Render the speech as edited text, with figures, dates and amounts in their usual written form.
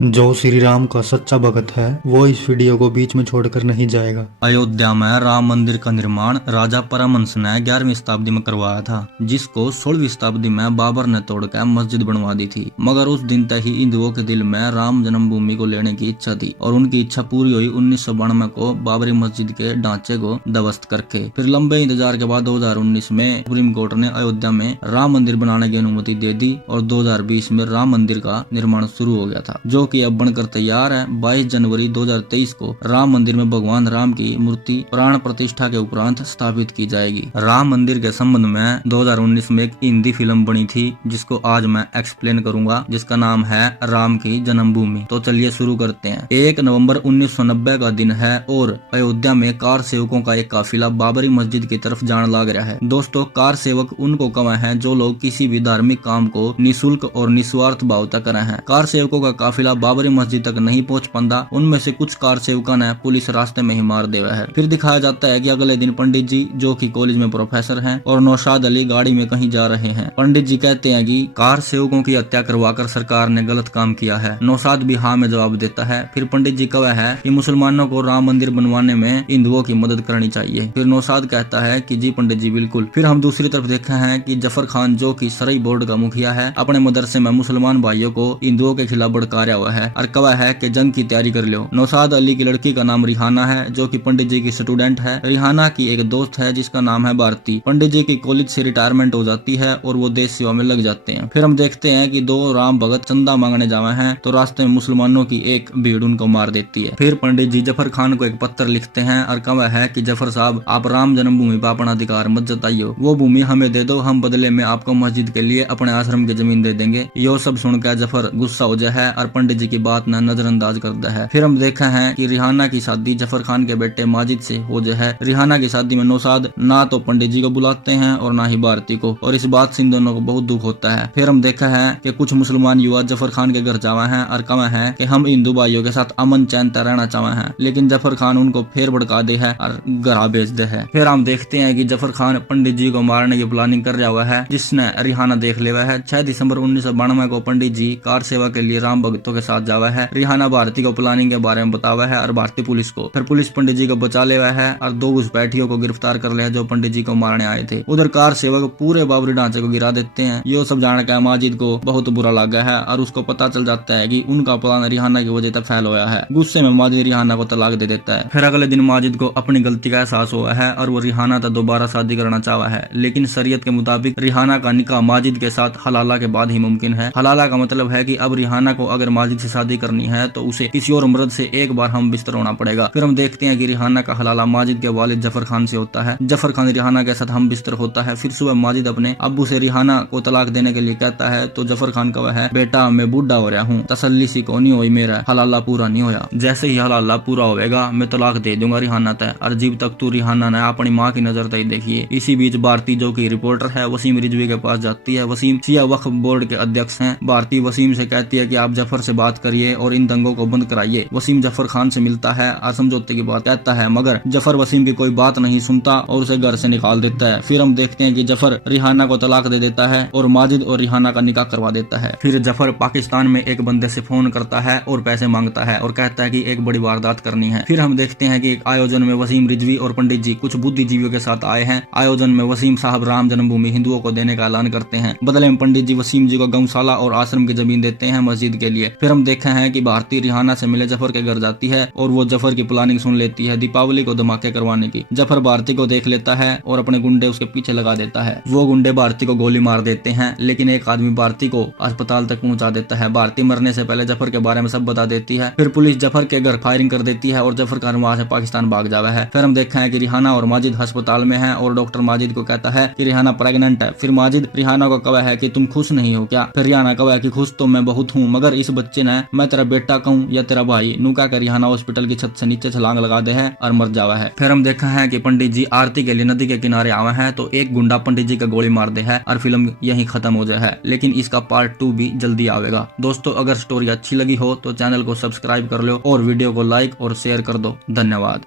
जो श्री राम का सच्चा भक्त है वो इस वीडियो को बीच में छोड़कर नहीं जाएगा। अयोध्या में राम मंदिर का निर्माण राजा परमहंस ने 11वीं शताब्दी में करवाया था, जिसको 16वीं शताब्दी में बाबर ने तोड़कर मस्जिद बनवा दी थी। मगर उस दिन तक ही हिंदुओं के दिल में राम जन्मभूमि को लेने की इच्छा थी और उनकी इच्छा पूरी हुई 1992 को बाबरी मस्जिद के ढांचे को ध्वस्त करके। फिर लंबे इंतजार के बाद 2019 में सुप्रीम कोर्ट ने अयोध्या में राम मंदिर बनाने की अनुमति दे दी और 2020 में राम मंदिर का निर्माण शुरू हो गया था, जो कि अब बनकर तैयार है। 22 जनवरी 2023 को राम मंदिर में भगवान राम की मूर्ति प्राण प्रतिष्ठा के उपरांत स्थापित की जाएगी। राम मंदिर के संबंध में 2019 में एक हिंदी फिल्म बनी थी, जिसको आज मैं एक्सप्लेन करूंगा, जिसका नाम है राम की जन्मभूमि। तो चलिए शुरू करते हैं। 1 नवंबर 1990 का दिन है और अयोध्या में कार सेवकों का एक काफिला बाबरी मस्जिद की तरफ जाने लग रहा है। दोस्तों, कार सेवक उनको कहा है जो लोग किसी भी धार्मिक काम को निःशुल्क और निस्वार्थ भावता कर रहे हैं। कार सेवकों का काफिला बाबरी मस्जिद तक नहीं पहुंच पाता। उनमें से कुछ कार सेवकों ने पुलिस रास्ते में ही मार दिया है। फिर दिखाया जाता है कि अगले दिन पंडित जी, जो कि कॉलेज में प्रोफेसर हैं, और नौशाद अली गाड़ी में कहीं जा रहे हैं। पंडित जी कहते हैं कि कार सेवकों की हत्या करवाकर सरकार ने गलत काम किया है। नौशाद भी हाँ में जवाब देता है। फिर पंडित जी कहा है कि मुसलमानों को राम मंदिर बनवाने में हिंदुओं की मदद करनी चाहिए। फिर नौशाद कहता है कि जी पंडित जी बिल्कुल। फिर हम दूसरी तरफ देखते हैं कि जफर खान, जो कि सरई बोर्ड का मुखिया है, अपने मदरसे में मुसलमान भाइयों को हिंदुओं के खिलाफ भड़काया हुआ है और कहा है कि जंग की तैयारी कर लो। नौशाद अली की लड़की का नाम रिहाना है, जो कि पंडित जी की स्टूडेंट है। रिहाना की एक दोस्त है जिसका नाम है भारती। पंडित जी की कॉलेज से रिटायरमेंट हो जाती है और वो देश सेवा में लग जाते हैं। फिर हम देखते हैं कि दो राम भगत चंदा मांगने जावे हैं तो रास्ते में मुसलमानों की एक भीड़ उनको मार देती है। फिर पंडित जी जफर खान को एक पत्र लिखते हैं और कहा है कि जफर साहब, आप राम जन्मभूमि पर अपना अधिकार मत जताइयो, वो भूमि हमें दे दो, हम बदले में आपको मस्जिद के लिए अपने आश्रम की जमीन दे देंगे। यो सब सुनकर जफर गुस्सा हो जाए है और पंडित जी की बात न नजरअंदाज करता है। फिर हम देखा है कि रिहाना की शादी जफर खान के बेटे माजिद से हो जाए है। रिहाना की शादी में नौशाद ना तो पंडित जी को बुलाते हैं और ना ही भारती को, और इस बात से इन दोनों को बहुत दुख होता है। फिर हम देखा है कि कुछ मुसलमान युवा जफर खान के घर जावा है और कहा है कि हम हिंदू भाइयों के साथ अमन चैन रहना चाहते हैं, लेकिन जफर खान उनको फिर भड़का दे है और घर भेज दे है। फिर हम देखते हैं कि जफर खान पंडित जी को मारने की प्लानिंग कर रहा हुआ है, जिसने रिहाना देख लिया है। 6 दिसंबर 1992 को पंडित जी कार सेवा के लिए राम भक्तों के साथ जावा है। रिहाना भारती को प्लानिंग के बारे में बतावा है और भारतीय पुलिस को। फिर पुलिस पंडित जी को बचा ले है और 2 घुसपैठियों को गिरफ्तार कर लिया जो पंडित जी को मारने आए थे। उधर कार सेवक पूरे बाबरी ढांचे को गिरा देते हैं। ये सब जानकर माजिद को बहुत बुरा लगा है और उसको पता चल जाता है कि उनका प्लान रिहाना की वजह से फैल हुआ है। गुस्से में माजिद रिहाना को तलाक दे देता है। फिर अगले दिन माजिद को अपनी गलती का एहसास हुआ है और वो रिहाना से दोबारा शादी करना चाहा है, लेकिन शरीयत के मुताबिक रिहाना का निकाह माजिद के साथ हलाला के बाद ही मुमकिन है। हलाला का मतलब है कि अब रिहाना को अगर माजिद से शादी करनी है तो उसे किसी और मर्द से एक बार हम बिस्तर होना पड़ेगा। फिर हम देखते हैं कि रिहाना का हलाला माजिद के वालिद जफर खान से होता है। जफर खान रिहाना के साथ हम बिस्तर होता है। फिर सुबह माजिद अपने अब्बू से रिहाना को तलाक देने के लिए कहता है तो जफर खान कहा है, बेटा मैं बूढ़ा हो रहा हूँ, तसल्ली सी को नहीं हुई, मेरा हलाला पूरा नहीं होया। जैसे ही हलाला पूरा होगा मैं तलाक दे दूंगा रिहाना तय, और जब तक तू रिहाना ने अपनी माँ की नजर तय देखिए। इसी बीच भारती, जो की रिपोर्टर है, वसीम रिजवी के पास जाती है। वसीम शिया वक्फ बोर्ड के अध्यक्ष हैं। भारती वसीम से कहती है कि आप जफर से बात करिए और इन दंगों को बंद कराइए। वसीम जफर खान से मिलता है और समझौते की बात कहता है, मगर जफर वसीम की कोई बात नहीं सुनता और उसे घर से निकाल देता है। फिर हम देखते हैं कि जफर रिहाना को तलाक दे देता है और माजिद और रिहाना का निकाह करवा देता है। फिर जफर पाकिस्तान में एक बंदे से फोन करता है और पैसे मांगता है और कहता है कि एक बड़ी वारदात करनी है। फिर हम देखते हैं कि एक आयोजन में वसीम रिजवी और पंडित जी कुछ बुद्धिजीवियों के साथ आए हैं। आयोजन में वसीम साहब राम जन्मभूमि हिंदुओं को देने का ऐलान करते हैं। बदले में पंडित जी वसीम जी को गौशाला और आश्रम की जमीन देते हैं मस्जिद के लिए। फिर हम देखते हैं कि भारती रिहाना से मिले जफर के घर जाती है और वो जफर की प्लानिंग सुन लेती है दीपावली को धमाके करवाने की। जफर भारती को देख लेता है और अपने गुंडे उसके पीछे लगा देता है। वो गुंडे भारती को गोली मार देते हैं, लेकिन एक आदमी भारती को अस्पताल तक पहुंचा देता है। भारती मरने से पहले जफर के बारे में सब बता देती है। फिर पुलिस जफर के घर फायरिंग कर देती है और जफर का वहां से पाकिस्तान भाग जावा है। फिर हम देखा है कि रिहाना और माजिद अस्पताल में है और डॉक्टर माजिद को कहता है कि रिहाना प्रेग्नेंट है। फिर माजिद रिहाना को कहा है कि तुम खुश नहीं हो क्या? फिर रिहाना कहा है कि खुश तो मैं बहुत हूँ, मगर इस बच्चे ने मैं तेरा बेटा कहूँ या तेरा भाई, नुका कर रिहाना हॉस्पिटल की छत से नीचे छलांग लगा दे है और मर जावा है। फिर हम देखा है कि पंडित जी आरती के लिए नदी के किनारे आवे हैं तो एक गुंडा पंडित जी का गोली मार दे है और फिल्म यहीं खत्म हो जाए है, लेकिन इसका पार्ट 2 भी जल्दी आवेगा। दोस्तों, अगर स्टोरी अच्छी लगी हो तो चैनल को सब्सक्राइब कर लो और वीडियो को लाइक और शेयर कर दो। धन्यवाद।